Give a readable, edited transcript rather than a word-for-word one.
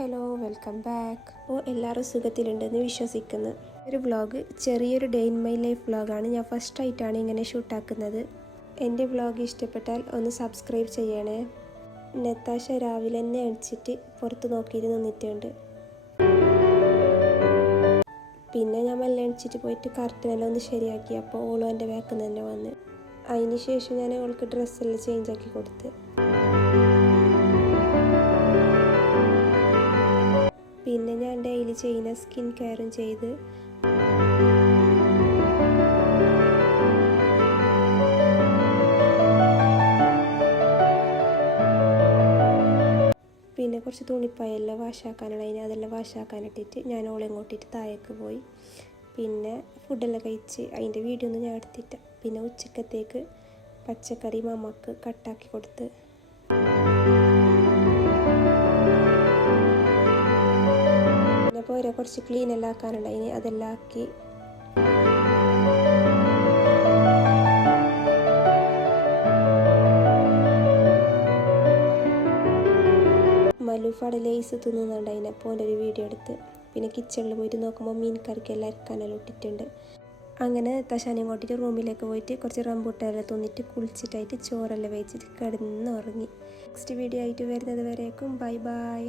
Hello welcome back. എല്ലാവരും സുഖത്തിലുണ്ടെന്ന് വിശ്വസിക്കുന്നു. ഒരു വ്ളോഗ്, ചെറിയൊരു ഡേ ഇൻ മൈ ലൈഫ് വ്ളോഗാണ്. ഞാൻ ഫസ്റ്റായിട്ടാണ് ഇങ്ങനെ ഷൂട്ടാക്കുന്നത്. എൻ്റെ വ്ളോഗ് ഇഷ്ടപ്പെട്ടാൽ ഒന്ന് സബ്സ്ക്രൈബ് ചെയ്യണേ. നത്താശ രാവിലെ തന്നെ എണിച്ചിട്ട് പുറത്ത് നോക്കിയിട്ട് നിന്നിട്ടുണ്ട്. പിന്നെ ഞാൻ മെല്ലെ എണിച്ചിട്ട് പോയിട്ട് കർട്ടനെല്ലാം ഒന്ന് ശരിയാക്കി. അപ്പോൾ ഓളും എൻ്റെ ബാക്കിൽ നിന്ന് തന്നെ വന്ന്. അതിന് ശേഷം ഞാൻ അവൾക്ക് ഡ്രസ്സെല്ലാം ചേഞ്ച് ആക്കി കൊടുത്ത്. പിന്നെ ഞാൻ ഡെയിലി ചെയ്യുന്ന സ്കിൻ കെയറും ചെയ്ത്. പിന്നെ കുറച്ച് തുണിപ്പായെല്ലാം വാഷാക്കാനുള്ളതിന് അതെല്ലാം വാഷാക്കാനിട്ടിട്ട് ഞാൻ ഓളെ കൂട്ടിയിട്ട് താഴേക്ക് പോയി. പിന്നെ ഫുഡെല്ലാം കഴിച്ച് അതിൻ്റെ വീഡിയോ ഒന്നും ഞാൻ എടുത്തിട്ട്. പിന്നെ ഉച്ചക്കത്തേക്ക് പച്ചക്കറി മമ്മക്ക് കട്ടാക്കി കൊടുത്ത്. പോരാ കുറച്ച് ക്ലീനെല്ലാം ആക്കാനുണ്ടായിന്, അതെല്ലാം ആക്കി. മലൂഫാടെ ലേസ് തിന്നുന്നുണ്ടായിന്. അപ്പോൾ എൻ്റെ ഒരു വീഡിയോ എടുത്ത്. പിന്നെ കിച്ചണിൽ പോയിട്ട് നോക്കുമ്പോൾ മീൻ കറിക്കെല്ലാം അരക്കാനെല്ലാം ഇട്ടിട്ടുണ്ട്. അങ്ങനെ തശാനം കൊണ്ടിട്ട് റൂമിലേക്ക് പോയിട്ട് കുറച്ച് റംബൂട്ടാനെല്ലാം തിന്നിട്ട് കുളിച്ചിട്ടായിട്ട് ചോറെല്ലാം വെച്ചിട്ട് കിടന്ന് ഉറങ്ങി. നെക്സ്റ്റ് വീഡിയോ ആയിട്ട് വരുന്നത് വരേക്കും ബൈ ബൈ.